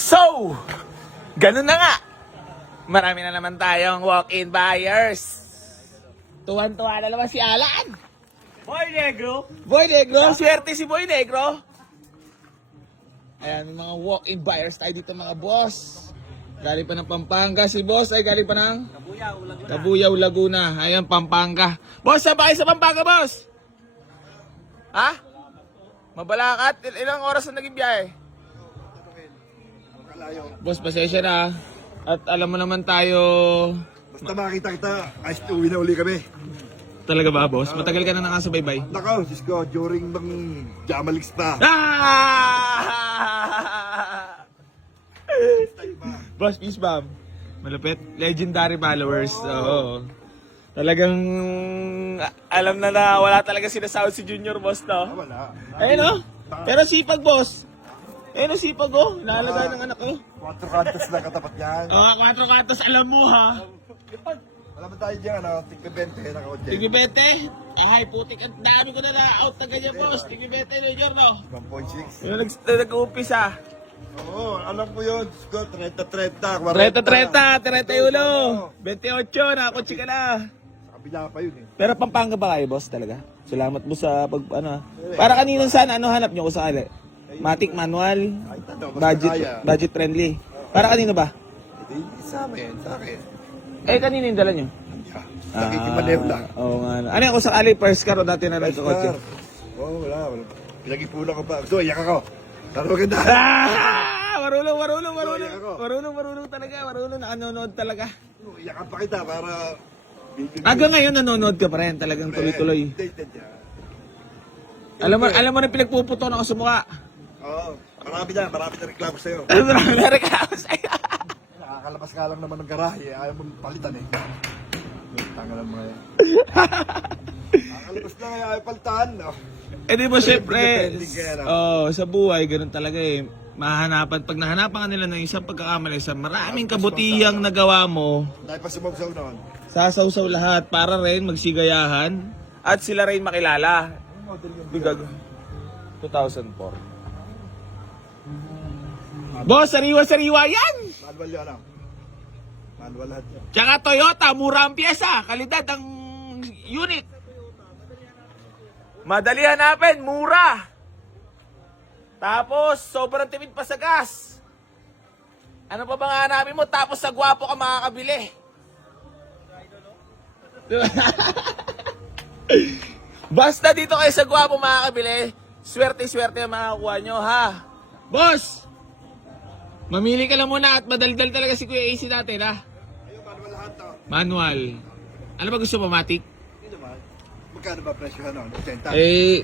So, ganun na nga. Marami na naman tayong walk-in buyers. Tuwan-tuwa na naman si Alan. Boy Negro! Boy Negro, swerte si Boy Negro. Ayan, may mga walk-in buyers tayo dito mga boss. Galing pa ng Pampanga si boss, ay galing pa ng Cabuyao, Laguna. Ayan, Pampanga. Boss, saan ba kayo sa Pampanga, boss? Ha? Mabalakat? Ilang oras na naging biyahe? Boss, pasensya na. At alam mo naman tayo... Basta makita kita, ayos na uwi na uli kami. Talaga ba, boss? Matagal ka na nakasubaybay? Nako, Diyos ko, during ng Jamalix pa. Ah! Boss, peace bomb. Malupit. Legendary followers. Oo. Talagang alam na wala talaga sinasahod si Junior, boss, no? Wala. Ayun, no? Pero sipag, boss. Ayun, sipag, oh. Nalaga ng anak ko. 4 kantos lang katapat yan. Oo, 4 katos, alam mo, ha? Alam mo tayo dyan, tigka 20, naka-audio. Tigi 20. Ay, putik. Ang dami ko na na-out na ganyan, boss. Tigi 20, Major, no? 1.6. Yung nag-uumpisa. Oo, alam ko yun. Diyos ko, 30-30. 30-30, 31, 28, nakakotsi ka na. Sa kabila pa yun eh. Pero Pampanga ba kayo, boss, talaga? Salamat mo sa pag, ano. Para kanino sana, ano hanap nyo kung sakali? Matic, manual, Ay, tanong, basta kaya. budget friendly. Para kanino ba? Hindi, sa amin, sa akin. Eh, kanino yung dala nyo? Nakikimanew lang. Oo nga. Ano yung kung sakali, first car o dati na nagkakotse? Oo, wala. Pinag-ipunan ko pa. Gusto, iyak ako. Taro maganda. Marunong talaga, nanonood talaga. Iyakan pa kita para... Hanggang ngayon nanonood ka pa rin, talagang tuloy-tuloy. Dated yan. Alam mo na pinagpuputo na ako sa mukha. Oo, marami na reklamo sa'yo. Marami na reklamo sa'yo. Nakakalabas ka lang naman ng garahe, ayaw mo palitan eh. Tanga lang mga yan. Nakakalabas na kaya ayaw palitan. Oh. Eh di ba syempre, Depending kaya lang. sa buhay, ganun talaga eh. Mahanapan, pag nahanapan ka nila ng isang pagkakamali sa maraming kabutihang nagawa mo, Dahil pa sumagsaw noon. sasawsaw lahat para rin magsigayahan at sila rin makilala. Bigag 2004. Boss, sariwa-sariwa yan! Manual yun, ano? Manual lahat yun. Tsaka Toyota, mura ang pyesa, kalidad ang unit. Madali hanapin, mura. Tapos, sobrang tipid pa sa gas. Ano pa bang hanapin mo? Tapos sa gwapo ka makakabili. Basta dito kayo sa gwapo makakabili, swerte-swerte ang makakuha nyo, ha? Boss! Mamili ka lang muna at madaldal talaga si Kuya AC natin, ha? Ayun, manual lahat to. Manual. Ano ba gusto mo, Matic? Hindi naman. Magkano ba presyo ano? 80? Eh,